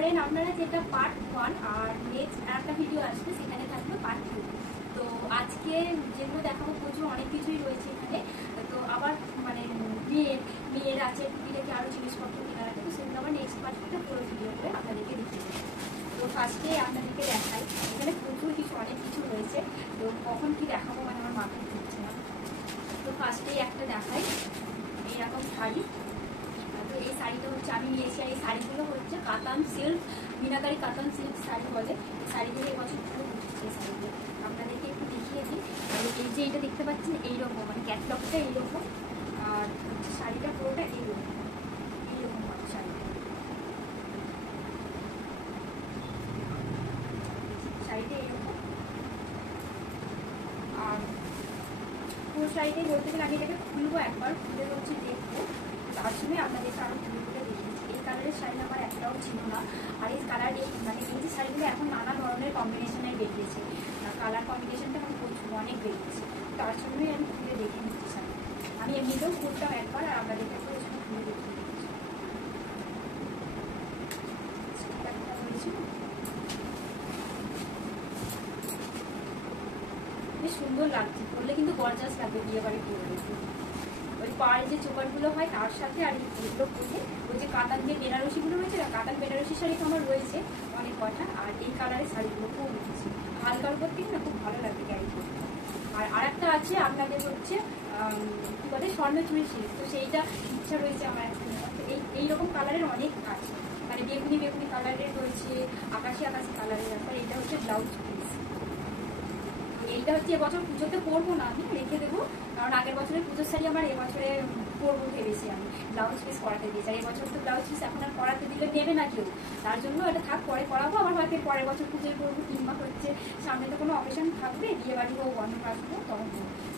করেন আপনারা যেটা পার্ট 1 আর নেক্সট একটা ভিডিও আসবে সেখানে থাকবে পার্ট 2। তো আজকে যেগুলো দেখাবো প্রচুর অনেক কিছুই রয়েছে এখানে। তো আবার মানে মেয়ের আছে টুকিটাকে আরও জিনিসপত্র কেনার আছে, তো সেগুলো আবার নেক্সট পার্টটা পুরো ভিডিও করে আপনাদেরকে দেখিয়ে দেবো। তো ফার্স্টে আপনাদেরকে দেখাই, এখানে প্রচুর কিছু অনেক কিছু রয়েছে। তো কখন কি দেখাবো মানে আমার মাথায় ঢুকছে না। তো ফার্স্টেই একটা দেখাই, এইরকম শাড়ি। তো এই শাড়িটা হচ্ছে আমি নিয়েছি, আর এই শাড়িগুলো হচ্ছে কাতান সিল্ক, মিনাকারি কাতান সিল্ক শাড়ি বলে। এই শাড়িগুলো এবছর পুরো উঠছে। এই শাড়িগুলো আপনাদেরকে একটু দেখিয়ে দিই। আর এই যে এটা দেখতে পাচ্ছেন এইরকম মানে ক্যাটলগটা এইরকম, আর হচ্ছে শাড়িটা পুরোটা এইরকম হয় শাড়িটা। শাড়িটা এইরকম, আর পুরো শাড়িটাই বলতে গেলে আমি এটাকে খুলবো একবার, খুলে হচ্ছে দেখবো, তার সঙ্গে আপনাদেরকে আরও খুলে খুলে দেখিয়েছি। এই কালারের শাড়ি আমার একটাও ছিল না। আর এই কালার মানে এই যে শাড়িগুলো এখন নানা ধরনের কম্বিনেশনে বেরিয়েছে, কালার কম্বিনেশনটা এখন প্রচুর অনেক বেরিয়েছে, তার জন্যই আমি খুলে দেখে নিচ্ছি শাড়ি। আমি এমনিতেও খুলতাম একবার, আর আপনাদেরকে খুলে দেখিয়ে দিচ্ছি। বেশ সুন্দর লাগছে, পরলে কিন্তু গর্জাস লাগবে বিয়ে বাড়ি পরে। ওই পাড়ে যে চোকারগুলো হয় তার সাথে আর এগুলো পরলে ওই যে কাতান যে বেনারসিগুলো রয়েছে না, কাতান বেনারসি শাড়ি তো আমার রয়েছে অনেক কটা, আর এই কালারের শাড়িগুলো খুব রয়েছে হালকার উপর থেকে না, খুব ভালো লাগবে ক্যারি করতে। আর আরেকটা আছে আপনাদের হচ্ছে কি বলে স্বর্ণচুরি সিল্ক, তো সেইটা ইচ্ছা রয়েছে আমার একটা। এইরকম কালারের অনেক আছে, মানে বেগুনি বেগুনি কালারের রয়েছে, আকাশি আকাশি কালারের আছে। এইটা হচ্ছে ব্লাউজ পিস। এইটা হচ্ছে এবছর পুজোতে পরবো না, আমি রেখে দেবো, কারণ আগের বছরের পুজোর শাড়ি আমার এবছরে পরবো ভেবেছি আমি। ব্লাউজ পিস করাতে দিয়েছি, আর এবছর তো ব্লাউজ পিস এখন আর করাতে দিলে নেবে না কেউ, তার জন্য এটা থাক, পরে করাবো। আবার হয়তো পরের বছর পুজোয় করবো, কিংবা হচ্ছে সামনে তো কোনো অকেশন থাকবে, বিয়ে বাড়ি হোক অন্য কাজ হোক তখন।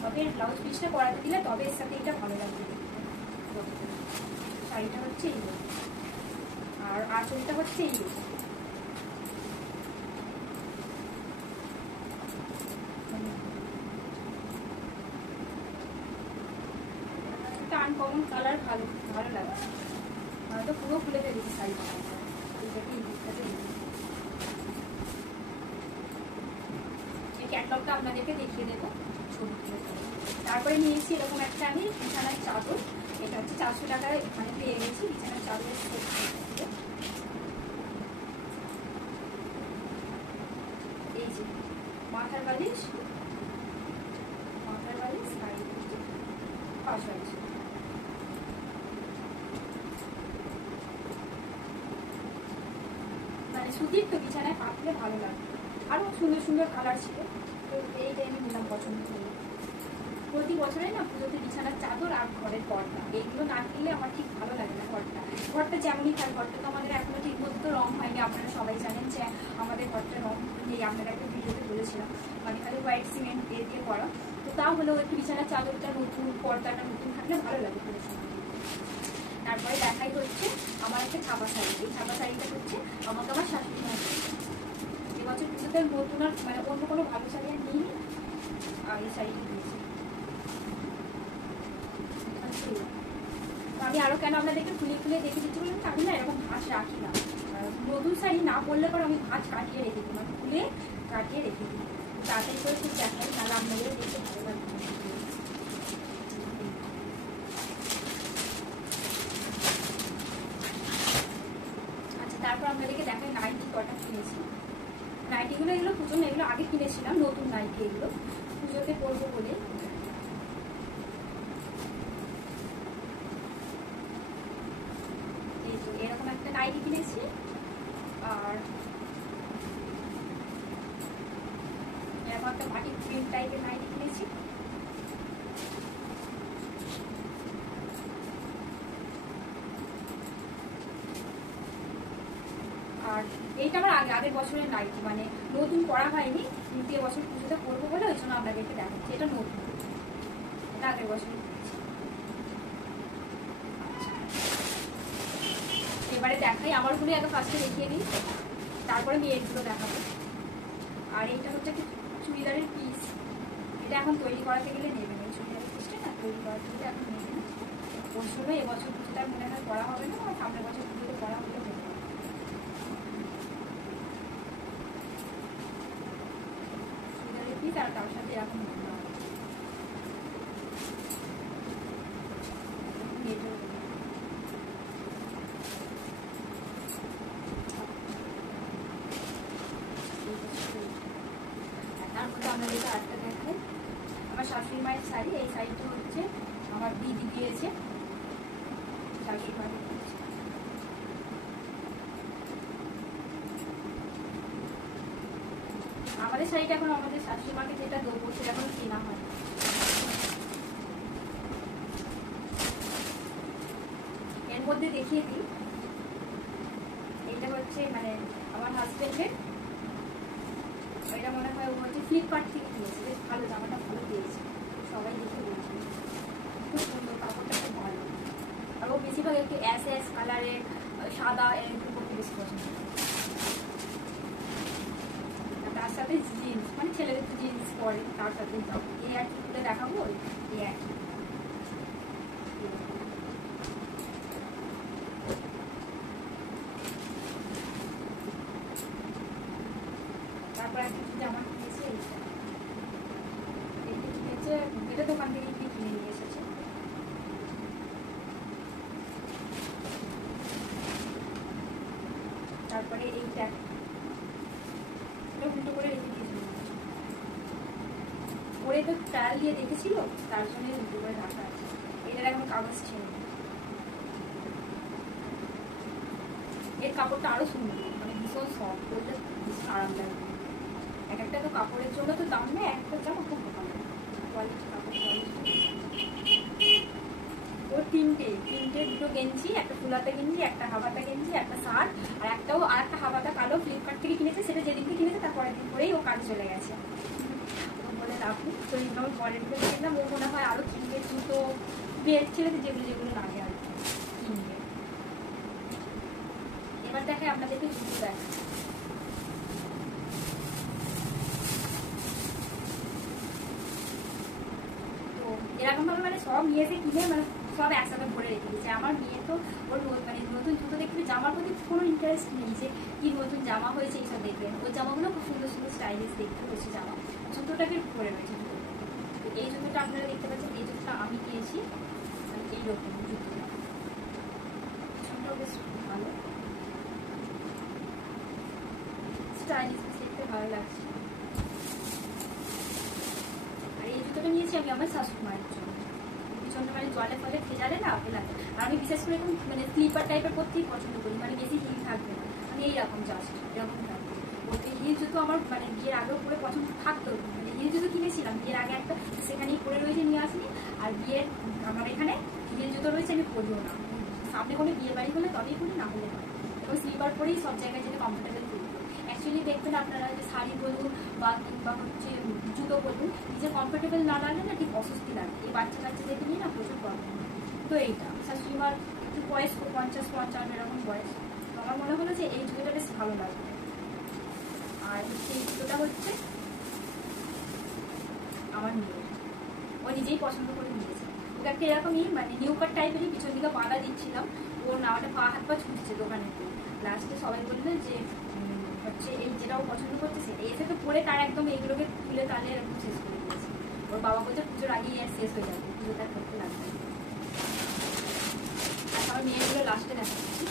তবে ব্লাউজ পিসটা করাতে দিলে তবে এর সাথে এটা ভালো লাগবে। শাড়িটা হচ্ছে এই, আর আঁচলটা হচ্ছে এই। আনকমন কালার, ভালো ভালো লাগছে। তো পুরো খুলে ফেলেছি শাড়িটা। এই ক্যাটলগটা আপনাদেরকে দেখিয়ে দেবো ছবি তুলে। তারপরে নিয়েছি এরকম একটা আমি বিছানার চাদর, এটা হচ্ছে 400 টাকায় মানে পেয়ে গেছি বিছানার চাদর। এই যে মাথার বালিশ শাড়ি পাশাপাশি। মানে সুতির তো বিছানায় পাতলে ভালো লাগবে। আরো সুন্দর সুন্দর কালার ছিল, তো এইটাই আমি নিলাম পছন্দ করি। প্রতি বছরে না পুজোতে বিছানার চাদর আর ঘরের পর্দা এইগুলো না কিনলে আমার ঠিক ভালো লাগে না। ঘরটা যেমনই থাকে, ঘরটা তো আমাদের এখনো ঠিক মতো তো রং হয়নি, আপনারা সবাই জানেন যে আমাদের ঘরটা রং নেই। আপনারা একটা ভিডিওতে বলেছিলাম, মানে খালি হোয়াইট সিমেন্ট দিয়ে করা। তো তাও হলেও একটু বিছানার চাদরটা নতুন, পর্দাটা নতুন থাকলে ভালো লাগে পুরো। তারপরে দেখাই হচ্ছে আমার একটা ছাপা শাড়ি। এই ছাপা শাড়িটা হচ্ছে আমাকে আমার শাশুড়ি মা দিয়েছে এবছর পুজোতে। নতুন আর মানে অন্য কোনো ভালো শাড়ি আর নিইনি, আর এই শাড়িটা দিয়েছি। আমি আরো কেন আপনাদেরকে খুলে খুলে দেখে দিচ্ছি বললাম, আমি না এরকম ভাঁজ রাখি না। নতুন শাড়ি না পরলে পর আমি ভাঁজ কাটিয়ে রেখে দিই, মানে খুলে কাটিয়ে রেখে দিই, তাড়াতাড়ি করে খুব দেখাই, তাহলে আপনাদের দেখতে ভালো লাগবে। আচ্ছা, তারপর আপনাদেরকে দেখাই নাইটি কটা কিনেছি। নাইটিগুলো এগুলো পুজো না, এগুলো আগে কিনেছিলাম নতুন নাইটি, এগুলো পুজোতে পরবো বলে। এরকম একটা নাইটি কিনেছি, আর এরকম একটা বাটিক প্রিন্ট টাইপের নাইটি কিনেছি। আর এইটা আমার আগের বছরের নাইটি, মানে নতুন পরা হয়নি, কিন্তু এবছর পুজোতে পরবো বলে ওই জন্য আপনাদেরকে দেখাচ্ছি। এটা নতুন, এটা আগের বছর। এবারে দেখাই আমারগুলো আগে ফার্স্টে দেখিয়ে দিই, তারপরে মেয়েরগুলো দেখাবো। আর এইটা হচ্ছে কি চুড়িদারের পিস, এটা এখন তৈরি করাতে গেলে নেবে না। চুড়িদারের পিসটা না তৈরি করাতে গেলে এখন নেবে না। ওর জন্য এবছর পুজোটা মনে হয় করা হবে না, আর সামনের বছর পুজোতে করা হলে হবে। পিস আর তার সাথে এরকম তার মধ্যে আমরা যেটা আরেকটা দেখাই, আমার শাশুড়ি মায়ের শাড়ি। এই শাড়িটা হচ্ছে আমার দিদি দিয়েছে, শাশুড়ি মায়ের। আমাদের শাড়িটা এখন আমাদের শাশুড়ি মাকে যেটা দেবো সেটা এখন কেনা হয়। এর মধ্যে দেখিয়ে দিই, এটা হচ্ছে মানে আমার হাজবেন্ডের, এটা মনে হয় ও হচ্ছে ফ্লিপকার্ট থেকে কিনেছে, বেশ ভালো, জামাটা ভালো দিয়েছে, সবাই দেখে বলছে খুব সুন্দর, কাপড়টা খুব ভালো। আর ও বেশিরভাগ একটু অ্যাশ অ্যাশ কালারের সাদা এরকম করতে বেশি পছন্দ করে। তার সাথে জিন্স, মানে ছেলেদের তো জিন্স পরে, তার সাথে এই আর কি খুলে দেখাবো, এই আর কি। তারপর একটা জামা কিনেছে, এইটা কিনেছে, এটা দোকান থেকে কিনে নিয়ে এসেছে। তারপরে এইটা উল্টো করে রেখে দিয়েছিল, ওরে তো ট্রায়াল দিয়ে দেখেছিল, তার জন্য উল্টো করে রাখা আছে। এটার এখন কাগজ ছিল, এর কাপড়টা আরো সুন্দর, মানে ভীষণ সফট, বলতে ভীষণ আরাম লাগবে। এক একটা তো কাপড়ের জন্য তো দাম নেই, একটা জামা খুব ভালো কোয়ালিটি, কাপড় কোয়ালিটি। ওর তিনটে দুটো গেঞ্জি, একটা ফুলাতা গেঞ্জি, একটা হাবাতা গেঞ্জি, একটা শার্ট, আর একটা হাবাতা কালো ফ্লিপকার্ট থেকে কিনেছে, সেটা যেদিনকে কিনেছে তার পরের দিন পরেই ও কাজে চলে গেছে। বলে আপনি তো আমার পরের দিন দেখলাম ও মনে হয় আরো কিনবে জুতো, বেল্ট, ছেলেদের যেগুলো লাগে আর কি কিনবে। এবার দেখে আপনাদেরকে জুতো দেখা, তো এরকম ভাবে মানে সব নিয়েছে কিনে, মানে সব একসাথে ভরে রেখে দিয়েছে। আমার মেয়ে তো ওর মানে নতুন জুতো দেখতে, জামার প্রতি কোনো ইন্টারেস্ট নেই, যে কি নতুন জামা হয়েছে এইসব দেখবেন। ওর জামাগুলো খুব সুন্দর সুন্দর স্টাইলিশ দেখতে হয়েছে জামা, জুতোটাকে ভরে রয়েছে। তো এই জুতোটা আপনারা দেখতে পাচ্ছেন, এই জুতোটা আমি কিনেছি, মানে এইরকম জুতোটা, পিছনটাও বেশ ভালো স্টাইলিশ, দেখতে ভালো লাগছে। আর এই জুতোটা নিয়েছি আমি আমার শাশুড়ি মায়ের জন্য, পিছনটা মানে জলে ফলে ভেজালে না ফেলাতে। আর আমি বিশেষ করে এরকম মানে স্লিপার টাইপের পরতেই পছন্দ করি, মানে বেশি হিল থাকবে না, মানে এইরকম জাস্ট এরকম থাকবে। ওতে হিল জুতো আমার মানে বিয়ের আগেও পরে পছন্দ থাকতো, মানে হিল জুতো কিনেছিলাম বিয়ের আগে একটা, সেখানেই পরে রয়েছে, নিয়ে আসিনি। আর বিয়ের আমার এখানে হিল জুতো রয়েছে, আমি পরবো না, সামনে কোনো বিয়ে বাড়ি হলে তবেই পরি, না হলে হয়। এবং স্লিপার পরেই সব জায়গায় যেতে কমফোর্টেবল ফিল। অ্যাকচুয়ালি দেখবেন আপনারা যে শাড়ি বলুন বা কিংবা হচ্ছে জুতো বলুন, নিজে কমফোর্টেবল না লাগলে না ঠিক অস্বস্তি লাগে। এই বাচ্চা কাচ্চাদেরকে নিয়ে না প্রচুর প্রবলেম। তো এইটা শাশুড়ি মার একটু বয়স 50-55 এরকম বয়স, তো আমার মনে হলো যে এই জুতোটা বেশ ভালো লাগবে। আর এই জুতোটা হচ্ছে আমার মেয়ের, ও নিজেই পছন্দ করে নিয়েছে। ওকে একটা এরকমই মানে নিউ কাট টাইপেরই পিছন দিকে বাঁধা দিচ্ছিলাম, ওর নাওয়াটা পা হাত পা ছুটছে দোকানে। লাস্টে সবাই বললেন যে হচ্ছে এই যেটা ও পছন্দ করছে সেটা, এসে তো পরে তার একদম এইগুলোকে তুলে তাহলে এরকম শেষ করে দিয়েছে। ওর বাবা বলছে পুজোর আগেই আর শেষ হয়ে যাবে, পুজো তার করতে লাগবে। আর আমার মেয়েগুলো লাস্টে দেখাচ্ছি,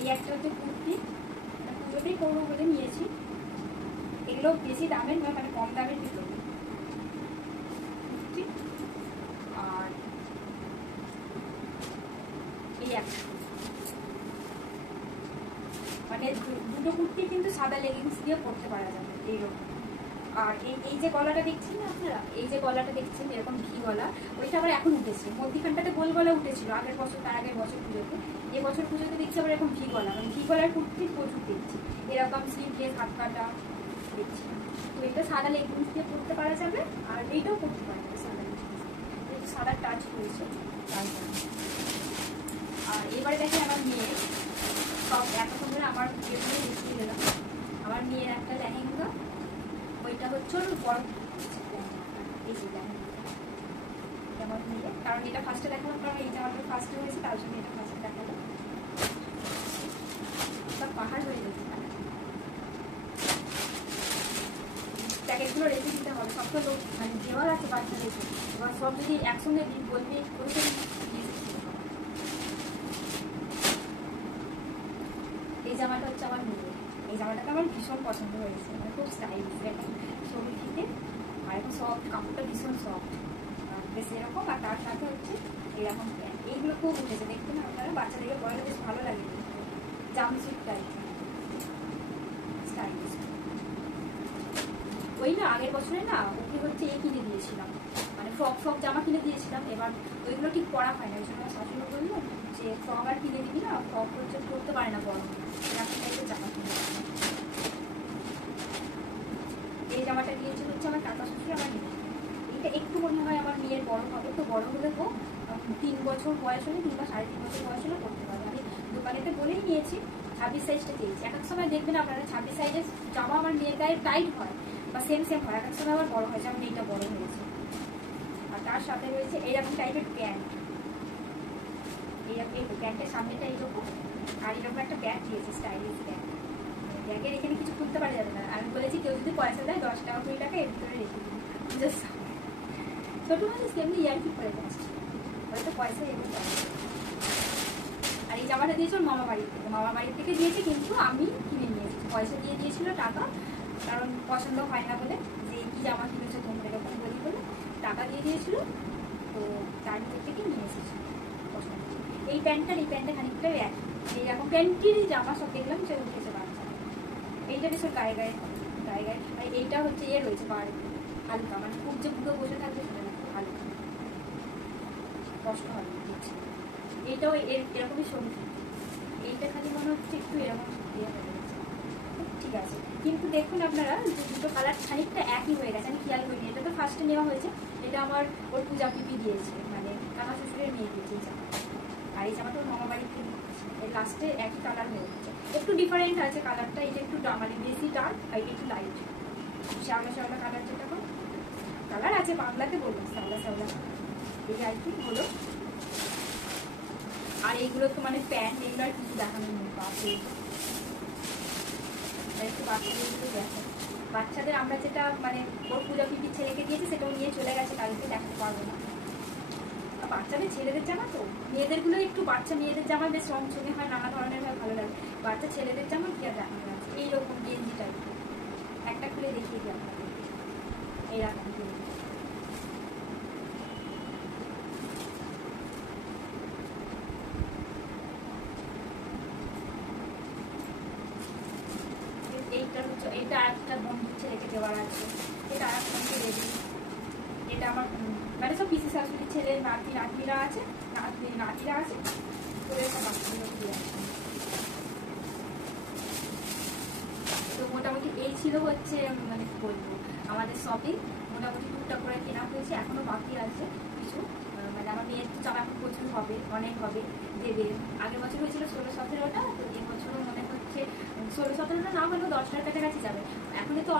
এই একটা হচ্ছে কুর্তি, পুজোতেই করবো বলে নিয়েছি। এগুলো বেশি দামের নয়, মানে কম দামের ভিতরে। আর এই একটা মানে দুটো কুর্তি কিন্তু সাদা লেগিংস দিয়ে পরতে পারা যাবে এইরকম। আর এই যে গলাটা দেখছেন না আপনারা, এই যে গলাটা দেখছেন এরকম ভি গলা, ওইটা আবার এখন উঠেছে। মধ্যিখানটাতে গোল গলা উঠেছিল আগের বছর, তার আগের বছর পুজোতে। এবছর পুজোতে দেখছি আবার এখন ভি গলা, মানে ভি গলার কুর্তি প্রচুর দেখছি, এরকম স্লিভলেস হাত কাটা দেখছি। তো এটা সাদা লেগিংস দিয়ে পরতে পারা যাবে, আর এইটাও পরতে পারা যাবে সাদা লেগিংস, একটু সাদা টাচ হয়েছে তার জন্য। আর এবারে দেখেন আমার মেয়ে সব এতক্ষণ ধরে আমার যেগুলো দেখিয়ে গেলাম, আমার মেয়ের একটা লেহেঙ্গা, ওইটা হচ্ছে ওর বড়, এই যে লেহেঙ্গা আমার মেয়ে, কারণ এটা ফার্স্টে দেখালাম, কারণ এই জামাটা ফার্স্টে হয়েছে, তার জন্য এটা ফার্স্টে দেখালো। সব পাহাড় হয়ে গেছে, প্যাকেটগুলো রেখে দিতে হবে, সব তো লোক মানে দেওয়ার আছে বাচ্চাদেরকে, এবার সব যদি একসঙ্গে বলবে করে এই জামাটা হচ্ছে আমার মেয়ে, এই জামাটাকে আমার ভীষণ পছন্দ হয়েছে, মানে খুব স্টাইলিশ, এটা সবুজ ফিতে, আর এখন সফট, কাপড়টা ভীষণ সফট বেশ এরকম, আর তার সাথে হচ্ছে এরকম প্যান্ট, এইগুলো খুব উঠেছে দেখতে না আপনারা, বাচ্চাদেরকে পরে বেশ ভালো লাগে, জামসুট টাইপ স্টাইলিশ। ওই না আগের বছরে না ওকে হচ্ছে এ কিনে দিয়েছিলাম, মানে ফ্রক জামা কিনে দিয়েছিলাম, এবার ওইগুলো ঠিক পরা হয় না, ওই জন্য শাশুড়ি বললো যে ফ্রক আর কিনে দিবি না, ফ্রক হচ্ছে পরতে পারে না গরম, এরকম টাইপের জামা কিনে। এই জামাটা দিয়েছে হচ্ছে আমার কাকা শ্বশুর আমার মেয়ে, এইটা একটু মনে হয় আমার মেয়ের বড় হবে, তো বড় হলে হোক 3 বছর বয়স হলে কিংবা 3.5 বছর বয়স হলে করতে পারবে। আমি দোকানেতে বলেই নিয়েছি 26 সাইজটা চেয়েছি, এক এক সময় দেখবেন আপনারা 26 সাইজের জামা আমার মেয়ের গায়ে টাইট হয় বা সেম হয়, এক এক সময় আবার বড় হয়, যেমন এইটা বড় হয়েছে। আর তার সাথে রয়েছে এইরকম টাইপের প্যান্ট, এইরকম প্যান্টের সামনেটা এইরকম, আর এরকম একটা ব্যাগ দিয়েছে স্টাইলিশ ব্যাগ, ব্যাগের এখানে কিছু খুলতে পারা যাবে না, আমি বলেছি কেউ যদি পয়সা দেয় 10 টাকা 20 টাকা এর ভিতরে রেখে দিবি, ছোট মানুষ এমনি ইয়ার্কি করে যাচ্ছে, হয়তো পয়সা এমনি পাবে। আর এই জামাটা দিয়েছে ওর মামা বাড়ির থেকে দিয়েছে, কিন্তু আমি কিনে নিয়েছি, পয়সা দিয়ে দিয়েছিল টাকা, কারণ পছন্দ হয় না বলে, যে কি জামা কিনেছো তোমরা এরকম বলি বলে টাকা দিয়ে দিয়েছিল, তো তার ভিতর থেকে নিয়ে এসেছি পছন্দ। এই প্যান্টটা খানিকটা এইরকম প্যান্টেরই জামা সব দেখলাম সে উঠেছে বাচ্চা, এইটা বেশ গায়ে গায়ে আর এইটা হচ্ছে ইয়ে রয়েছে বার হালকা, মানে খুব যে পুরো বসে থাকবে সেটা না, খুব হালকা, কষ্ট হবে দেখছি। এইটাও এরকমই সবুজ, এইটা খালি মনে হচ্ছে একটু এরকম ইয়ে হয়ে গেছে, ঠিক আছে, কিন্তু দেখুন আপনারা দুটো কালার খানিকটা একই হয়ে গেছে, আমি খেয়াল করিনি, এটা তো ফার্স্টে নেওয়া হয়েছে, এটা আমার ওর পূজা পিপি দিয়েছে, মানে কাকা শ্বশুরের মেয়ে দিয়েছে এই জামা, আর এই জামাটা ওর মামা বাড়ির থেকে এই লাস্টে একই কালার হয়ে গেছে, একটু ডিফারেন্ট আছে কালারটা, এটা একটু মানে বেশি ডার্ক আর এটা একটু লাইট, শ্যাওলা কালার, যেটা কালার আছে বাংলাতে বলবো শ্যাওলা, এই আর কি হলো। আর এইগুলো তো মানে প্যান্ট, এগুলো আর কিছু দেখানো নেই, বাপরে একটু বাচ্চাদের দেখো, বাচ্চাদের আমরা যেটা মানে ওর পূজা পিপির ছেলেকে দিয়েছি সেটাও নিয়ে চলে গেছে, কালকে দেখাতে পারবো না। বাচ্চাদের ছেলেদের জামা তো, মেয়েদেরগুলো একটু বাচ্চা মেয়েদের জামা বেশ রং চঙে হয়, নানা ধরনের হয়, ভালো লাগে, বাচ্চা ছেলেদের জামা কি আর দেখানো যাচ্ছে, এইরকম গেঞ্জি টাইপের, একটা খুলে দেখিয়ে দিই আপনাদের, এইরকম এটা একটা বন্ধুর ছেলেকে দেওয়ার আছে, এটা আর একটা দেবি, এটা আমার মানে সব পিসি শাশুড়ির ছেলে নাতিরা আছে, তোদের সব বাচ্চাগুলো দিয়ে আছে। তো মোটামুটি এই ছিল হচ্ছে মানে কি বলবো আমাদের শপিং, মোটামুটি টুকটাক করে কেনা হয়েছে, এখনো বাকি আছে কিছু, মানে আমার মেয়ের জামা এখন প্রচুর হবে, অনেক হবে, দেবে। আগের বছর হয়েছিল 16-17টা, তো এই বছরও মনে হচ্ছে 16-17টা না হলেও 10টার কাছাকাছি যাবে, এখন তো